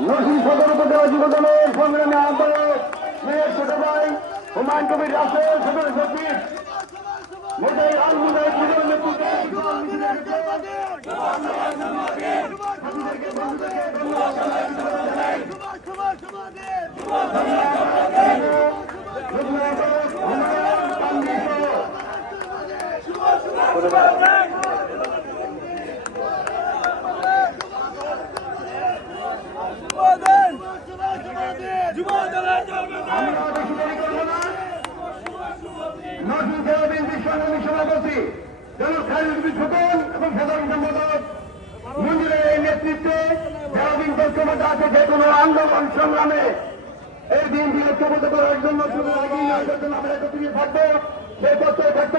নসিম সদর উপজেলা যুবদলের সংগ্রামী আহ্বায়ক মেয়ের ছোট ভাই হুমায়ুন কবির রাসেল সদর সচিব মোটাই আলমুদাই পূজার নেতৃত্বে সভাপতি জনাব খালিদ খোকন এবং সাধারণ সম্পাদক মঞ্জুরের এই নেতৃত্বে যারা বিএনপির ক্ষমতা আছে যে কোনো আন্দোলন সংগ্রামে এই দিনটি ঐক্যবদ্ধ করার জন্য শুধু এগিয়ে আসার জন্য আমরা একত্রিত থাকবো সেই তথ্য ব্যক্ত